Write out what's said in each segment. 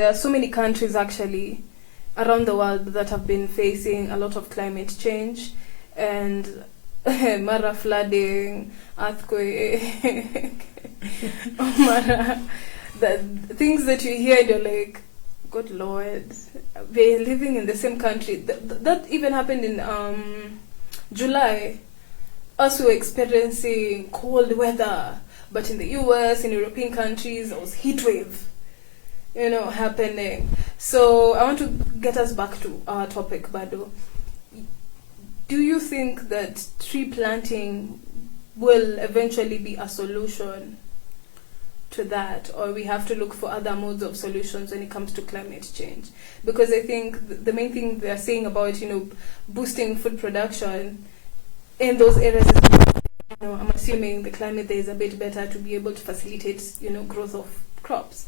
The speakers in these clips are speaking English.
there are so many countries actually around the world that have been facing a lot of climate change and mara flooding, earthquake, mara the things that you hear, you're like, good Lord, we're living in the same country. That even happened in July. Us were experiencing cold weather, but in the US, in European countries, there was heat wave, happening. So I want to get us back to our topic, Bado. Do you think that tree planting will eventually be a solution to that, or we have to look for other modes of solutions when it comes to climate change? Because I think the main thing they're saying about, boosting food production in those areas is, I'm assuming the climate there is a bit better to be able to facilitate, growth of crops.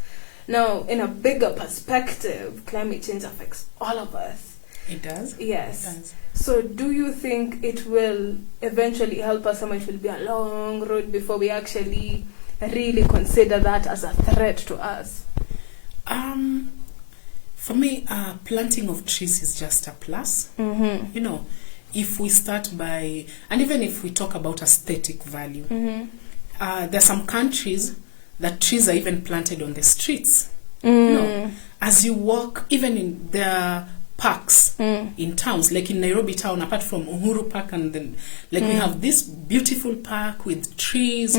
Now, in a bigger perspective, climate change affects all of us. It does? Yes. It does. So do you think it will eventually help us, or it will be a long road before we actually really consider that as a threat to us? For me, planting of trees is just a plus. Mm-hmm. If we start by, and even if we talk about aesthetic value, Mm-hmm. there are some countries that trees are even planted on the streets. Mm. As you walk, even in their parks in towns, like in Nairobi town, apart from Uhuru Park, and then we have this beautiful park with trees,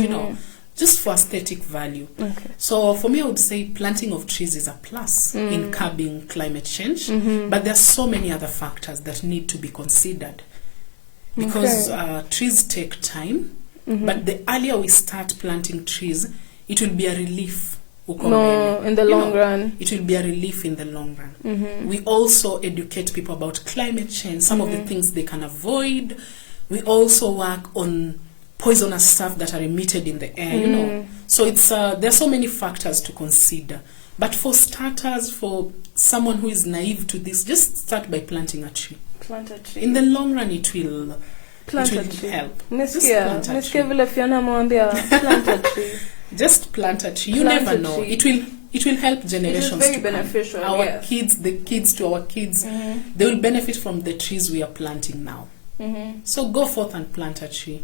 just for aesthetic value. Okay. So for me, I would say planting of trees is a plus in curbing climate change, Mm-hmm. but there are so many other factors that need to be considered, because trees take time, but the earlier we start planting trees, it will be a relief. No, in the long run. It will be a relief in the long run. Mm-hmm. We also educate people about climate change, some of the things they can avoid. We also work on poisonous stuff that are emitted in the air, So it's there are so many factors to consider. But for starters, for someone who is naive to this, just start by planting a tree. Plant a tree. In the long run, it will Plant a help. tree. Just Mesikia vile Fiona mwambia, plant a tree. Just plant a tree. You Plant never a know. tree. It will help generations very to come. beneficial, Our yes. kids, the kids to our kids, they will benefit from the trees we are planting now. Mm-hmm. So go forth and plant a tree.